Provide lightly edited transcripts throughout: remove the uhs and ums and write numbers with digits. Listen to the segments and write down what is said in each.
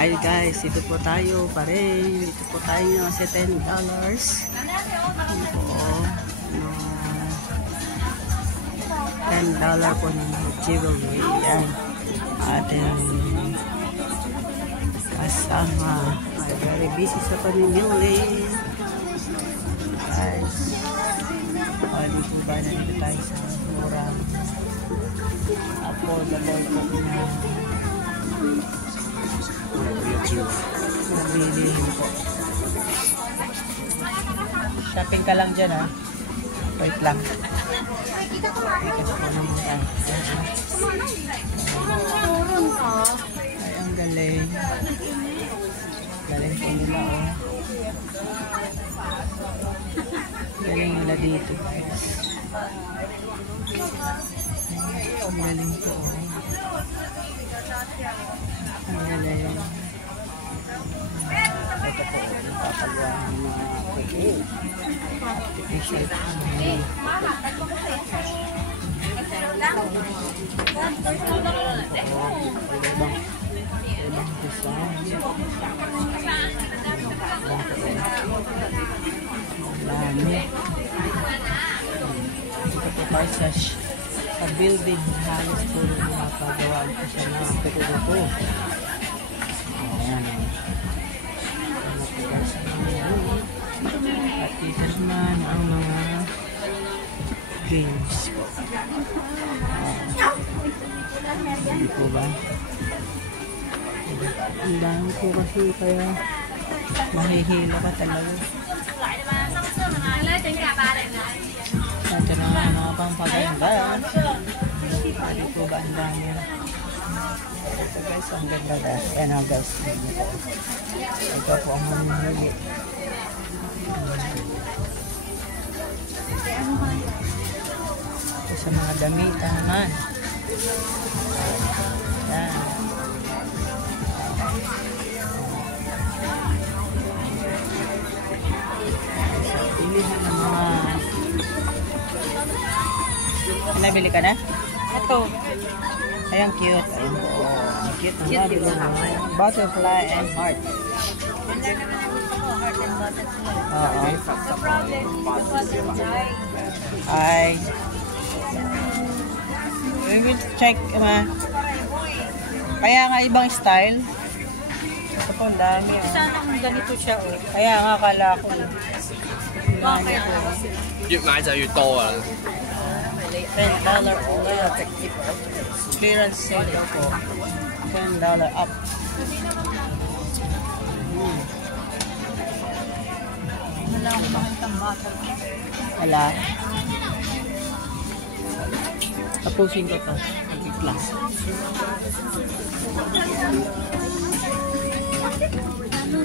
Hi guys, dito po tayo pa rin. Dito po tayo sa $10. $10 po ng giveaway. Yan. Ating kasama. Ay, very busy sa pamimili. Guys. Ay, dito ba na dito tayo sa murang affordable po na nabilihin po. Shopping ka lang dyan, ha? Wait lang. Ito po naman tayo. Ay, ang galing. Galing po nila, oh. Galing nila dito, guys. Ang galing po, oh. Ang galing. Ito po, yung papagawa ng mga t-shirt. Ibang design. Dami. Ito po tayo sa building. Halos po yung mga pagawaan ko sa mga pituto. Ayan. At dito naman ang mga games po. Hindi po ba? Ang dami po kasi kaya mahihilo ka talaga. At ito na mga pampaganda. Hindi po ba ang dami? Ito guys, ang ganda guys. Ayan o guys. Ito po ang mamahili. Ito sa mga damitan naman. Ayan. Sa pilihan ng mga... Nabili ka na? Ito. Ayan, cute. Ayan po. Cute naman. Butterfly and heart. Oo. Ay. We will check, ma. Kaya nga ibang style. Ito po, ang dami. Sana kung ganito siya, oh. Kaya nga kala ko. Bakit? 越買就越多啊！ $10 clearance sale daw po. $10 up. Wala akong makitang bata. Wala. Tapusin ko to. Pagkit lang.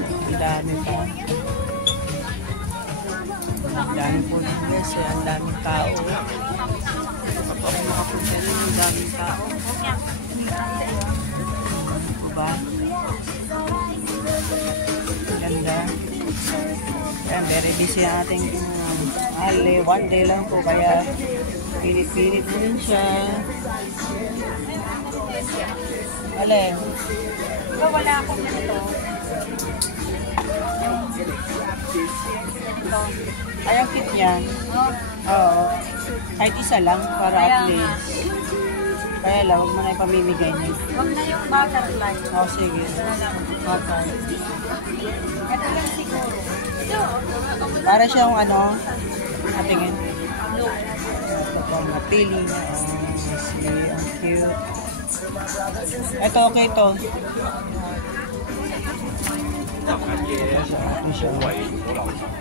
Ang dami pa. Ang dami po ng yes. Ang daming tao. Kapag makapunta rin, ang daming tao. Ano po ba? Ganda. Ayan, very busy ang ating alley. One day lang po, kaya pilit-pilit mo rin siya. Alin? Wala akong ganito. Ito. Ay, ang cute niyan. Oo. Kahit isa lang, para at least. Kaya lang, huwag mo na ipamimigay niya. Huwag na yung butterfly. Oo, sige. Okay. Ito lang siguro. Para siyang ano, natingin. Ito po, napili niya. See, ang cute. Ito, okay to.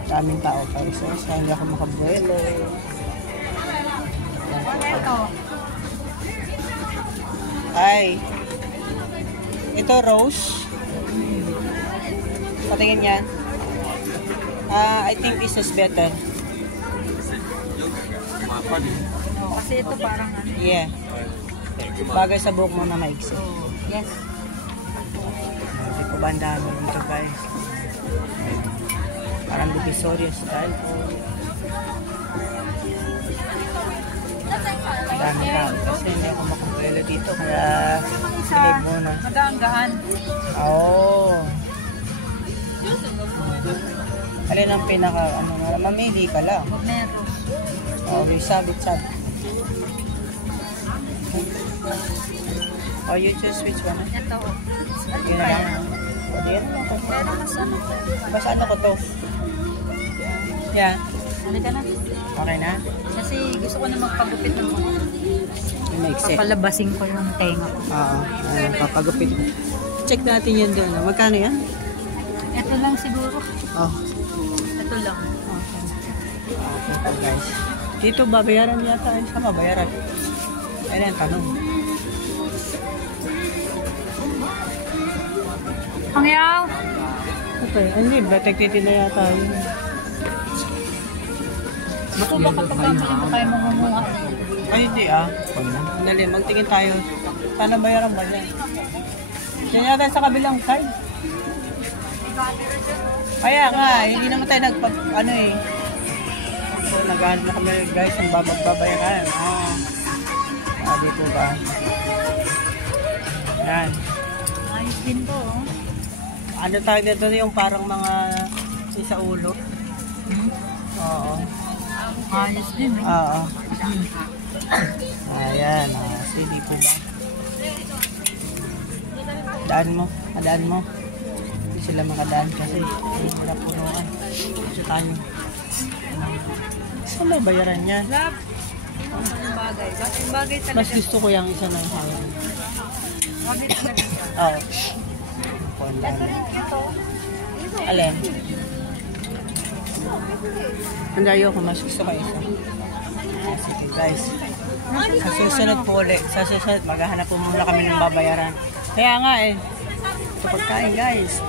Daming tao pa. So, hindi ako makabuelo. Ito. Ay. Ito, rose. Patingin yan. I think this is better. Kasi ito parang ano. Yeah. Bagay sa buhok mo na maiksi. Yes. Hindi ko ba ang dami dito, guys? Parang Divisoria style. Dami tao. Kasi hindi ako makampelo dito. Kaya Isa, pinag muna. magaanggahan. Oo. Alin ang pinaka, ano, mamili ka lang. Meron. Oh, may sabit-sabit. Oh, you choose which one? Ito. Yun na lang. O, di yan lang. Pero mas ano to. Mas ano ko to? Yan. Halika na. Okay na? Kasi gusto ko na magpagupit ng mga. Yung maiksi. Papalabasin ko yung tenga ko. Oo. Papagupit. Check natin yan doon. Magkano yan? Ito lang siguro. Oh. Ito lang. Okay po guys. Dito babayaran yata. Sa babayaran. Ayan ang tanong. Pangyaw! Okay. Hindi ba? Tagtiti na yata yun. Ako ba kapag kami mo kayo mamunga? Ay, hindi ah. Dali, magtingin tayo. Sana bayaran ba yan? Yan yata sa kabilang side. Kaya nga, hindi naman tayo ano eh. So, naghahanap na kami guys ng babayaran. Dito ba? Yan. Ayos din to. Ano tawag dito yung parang mga sa ulo? Oo. Ayos din. Oo. Ayan. Sige po ba? Daan mo. Kadaan mo. Hindi sila makadaan kasi hindi sila punuan. Sa tayo. Saan ba bayaran niya? Love. Ang bagay. Ang bagay talaga. Mas gusto ko yung isa ng hayan. Bagay talaga siya. Oo. Ito. Alin? Hindi ayoko. Mas gusto ko isa. Sige guys. Sa susunod po ulit. Sa susunod maghahanap po muna kami ng babayaran. Kaya nga eh. Ito pagkain guys.